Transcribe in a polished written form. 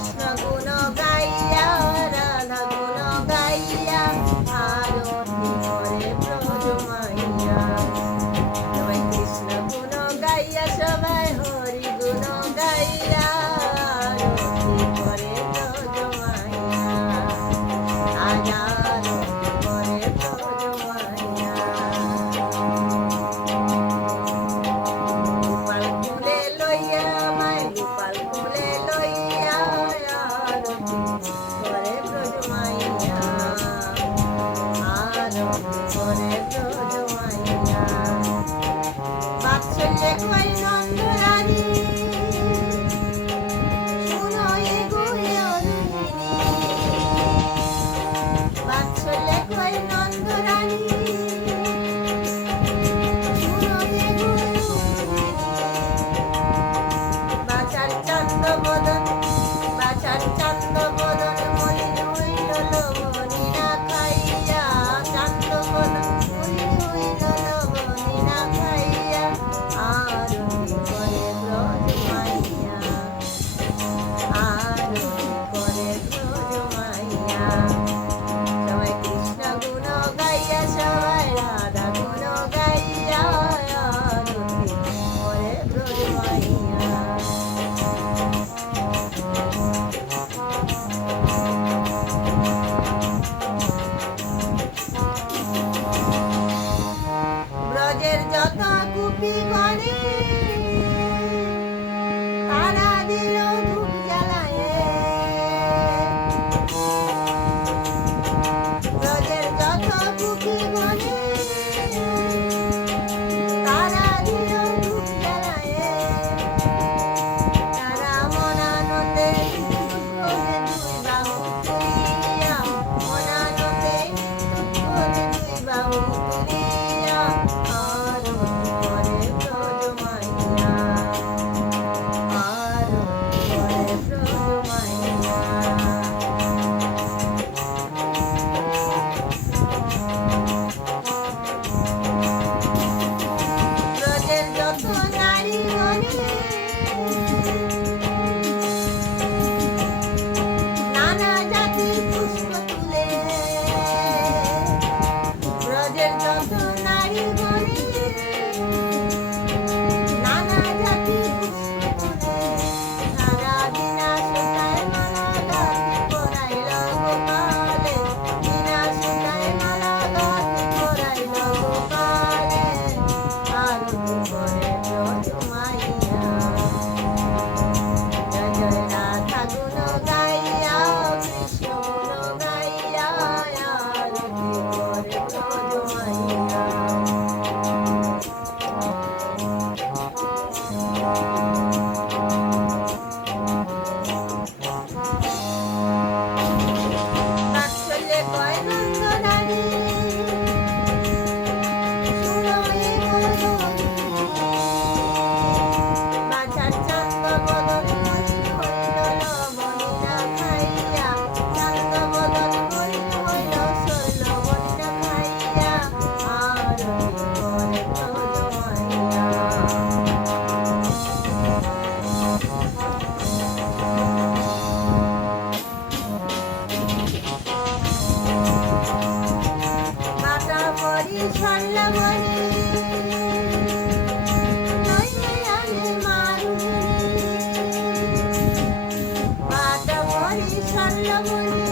কৃষ্ণ গুণ গাইয়া রাধা গুণ গাইয়া আরতি করে ব্রজ মাইয়া। সবাই কৃষ্ণ গুণ গাইয়া সবাই হরি গুণ গাইয়া আরতি করে ব্রজ মাইয়া। আজ আরতি করে ব্রজ মাইয়া। গোপাল কুলে লইয়া মাই গোপাল কুলে লইয়া আরতি করে ব্রজ মাইয়া। আরতি করে ব্রজ মাইয়া। বাৎসল্যে কই নন্দরানী শুনো এ গুহে অরুণিনী। বাৎসল্যে কই নন্দরানী শুনো এ গুহে অরুণিনী। বাচার চন্দ্র বদন বাচার চন্দ্র বদন মলিন হইল লবণী না খাইয়া। চন্দ্র বদন মলিন হইল লবণী না খাইয়া আরতি করে ব্রজ মাইয়া। আরতি করে ব্রজ মাইয়া। সবাই কৃষ্ণ গুণ গাইয়া সবাই রাধা গুণ গাইয়া আরতি করে ব্রজ মাইয়া। ব্রজের যত কুপি গণে তারা দিল ধূপ জ্বালায়ে। ব্রজের যত কুপি গণে তারা দিল ধূপ জ্বালায়ে। তারা মনানন্দে করে দুই বাহু তুলিয়া। মনানন্দে করে দুই বাহু তুলিয়া আরতি করে ব্রজ মাইয়া। আরতি করে ব্রজ মাইয়া। ব্রজের যত নারীগণে নানা জাতির পুষ্প তুলে। ব্রজের যত নারীগণে নানা জাতির পুষ্প তুলে। তারা বিনা সুতায় মালা গাঁথি পরাইল গোপালে। বিনা সুতায় মালা গাঁথি পরাইল গোপালে। আরতি করে ব্রজ মাইয়া। জয় জয় রাধা গুণ গাইয়া কৃষ্ণ গুণ গাইয়া আরতি করে ব্রজ মাইয়া। বাৎসল্যে কয় নন্দরানী শুনো এ গুহে অরুণিনী। বাচার চন্দ্র বদন মলিন হইল লবণী না খাইয়া। চন্দ্র বদন মলিন হইল লবণী না খাইয়া আরতি করে ব্রজ মাইয়া। বাটা পরি স্বর্ণমণি লইয়া আনে মারুনি। বাটা পরি স্বর্ণমণি